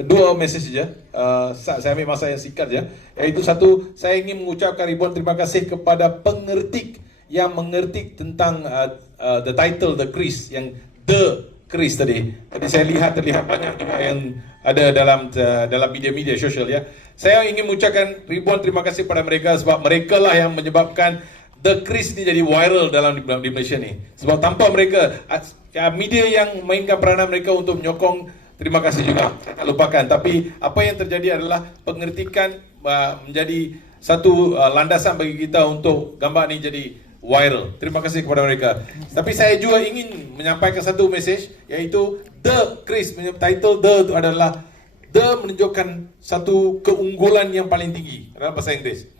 dua mesej saja. Saya ambil masa yang singkat saja. Iaitu satu, saya ingin mengucapkan ribuan terima kasih kepada pengertik yang mengerti tentang the title, the Chris, yang the Chris tadi. Tadi saya terlihat banyak juga yang ada dalam media-media sosial ya. Saya ingin mengucapkan ribuan terima kasih kepada mereka sebab mereka lah yang menyebabkan the Chris ni jadi viral di Malaysia ni. Sebab tanpa mereka, media yang mainkan peranan mereka untuk menyokong, terima kasih juga, tak lupakan. Tapi apa yang terjadi adalah pengertikan menjadi satu landasan bagi kita untuk gambar ni jadi viral. Terima kasih kepada mereka. Tapi saya juga ingin menyampaikan satu mesej, iaitu The Chris, title The itu adalah The menunjukkan satu keunggulan yang paling tinggi dalam bahasa Inggeris.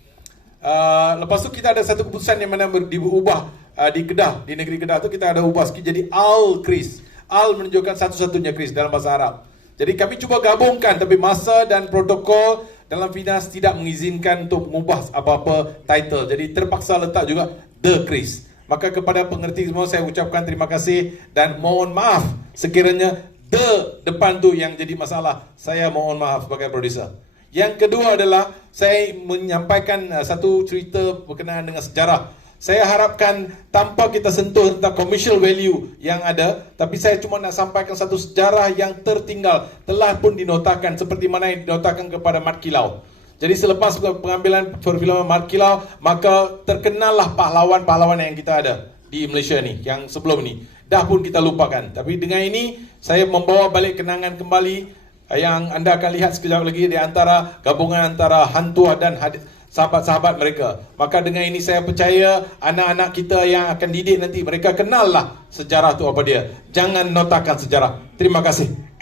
Lepas tu kita ada satu keputusan yang mana diubah di Kedah, di negeri Kedah tu kita ada ubah sikit jadi Al Chris. Al menunjukkan satu-satunya Chris dalam bahasa Arab. Jadi kami cuba gabungkan, tapi masa dan protokol dalam Finas tidak mengizinkan untuk mengubah apa-apa title. Jadi terpaksa letak juga The Chris. Maka kepada pengerti semua saya ucapkan terima kasih dan mohon maaf sekiranya The depan tu yang jadi masalah. Saya mohon maaf sebagai produser. Yang kedua adalah saya menyampaikan satu cerita berkenaan dengan sejarah. Saya harapkan tanpa kita sentuh tentang commercial value yang ada, tapi saya cuma nak sampaikan satu sejarah yang tertinggal, telah pun dinotakan seperti mana yang dinotakan kepada Mat Kilau. Jadi selepas pengambilan perfilman Mat Kilau, maka terkenallah pahlawan-pahlawan yang kita ada di Malaysia ni, yang sebelum ni. Dah pun kita lupakan. Tapi dengan ini, saya membawa balik kenangan kembali yang anda akan lihat sekejap lagi di antara gabungan antara Hantua dan sahabat-sahabat mereka. Maka dengan ini saya percaya anak-anak kita yang akan didik nanti, mereka kenallah sejarah tu apa dia. Jangan notakan sejarah. Terima kasih.